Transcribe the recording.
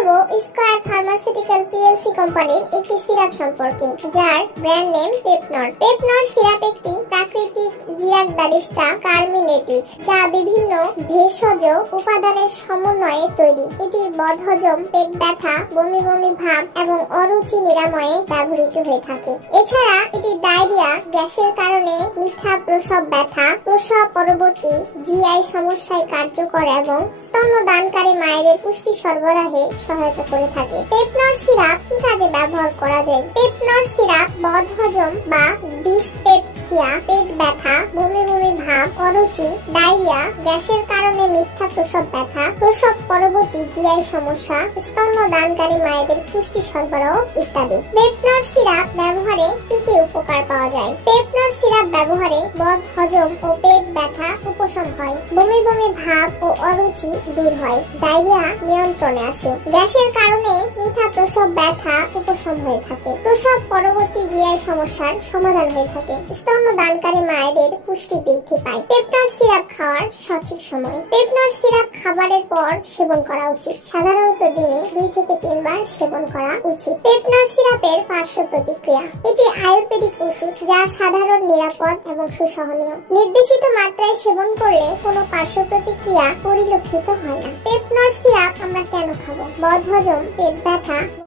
করব square pharmaceutical PLC কোম্পানির একটি সিরাপ সম্পর্কে, যার ব্র্যান্ড নেম পেপনর। পেপনর সিরাপ একটি প্রাকৃতিক জিরাকদারিষ্টা কার্মিনেটিভ, যা বিভিন্ন ভেষজ উপাদানের সমন্বয়ে তৈরি। এটি বদহজম, পেট ব্যথা, বমি বমি ভাব এবং অরুচি নিরাময়ে ব্যবহৃত হয়ে থাকে। এছাড়া এটি ডায়রিয়া, গ্যাসের কারণে মিথ্যা প্রসব ব্যথা, প্রসব পরবর্তী জিআই সমস্যায় কার্যকর এবং স্তন্যদানকারী মায়েদের পুষ্টি সরবরাহে সহায়তা করে থাকে। পেপনর সিরাপ কি কাজে ব্যবহার করা যায়? পেপনর সিরাপ বদহজম বা ডিসপেপসিয়া, পেট ব্যথা, বমি বমি ভাব, অরুচি, ডায়রিয়া, গ্যাসের কারণে মিথ্যা প্রসব ব্যথা, প্রসব পরবর্তী জিআই সমস্যা, স্তন্যদানকারী মায়েদের পুষ্টি সরবরাহ ইত্যাদি। পেপনর সিরাপ ব্যবহারে কি কি উপকার পাওয়া যায়? পেপনর সিরাপ ব্যবহারে বদহজম ও পেট ব্যথা উপশম হয়, বমি বমি ভাব ও অরুচি দূর হয়, ডায়রিয়া নিয়ন্ত্রণে আসে, গ্যাসের কারণে মিথ্যা প্রসব ব্যথা উপশম হয়ে থাকে, প্রসব পরবর্তী জিআই সমস্যার সমাধান হয়ে থাকে, স্তন্যদানকারী মায়েদের পুষ্টি বৃদ্ধি পায়। পেপনর সিরাপ খাওয়ার সঠিক সময়। পেপনর সিরাপ খাবারের পর সেবন করা উচিত। সাধারণত দিনে 2 থেকে 3 বার সেবন করা উচিত। পেপনর সিরাপের পার্শ্ব প্রতিক্রিয়া। এটি আয়ুর্বেদিক ওষুধ, যা সাধারণ, নিরাপদ এবং সুসহনীয়। নির্দেশিত মাত্রায় সেবন করলে কোনো পার্শ্ব প্রতিক্রিয়া পরিলক্ষিত হয় না। পেপনর সিরাপ আমরা কেন খাবো? বদহজম, পেট ব্যথা,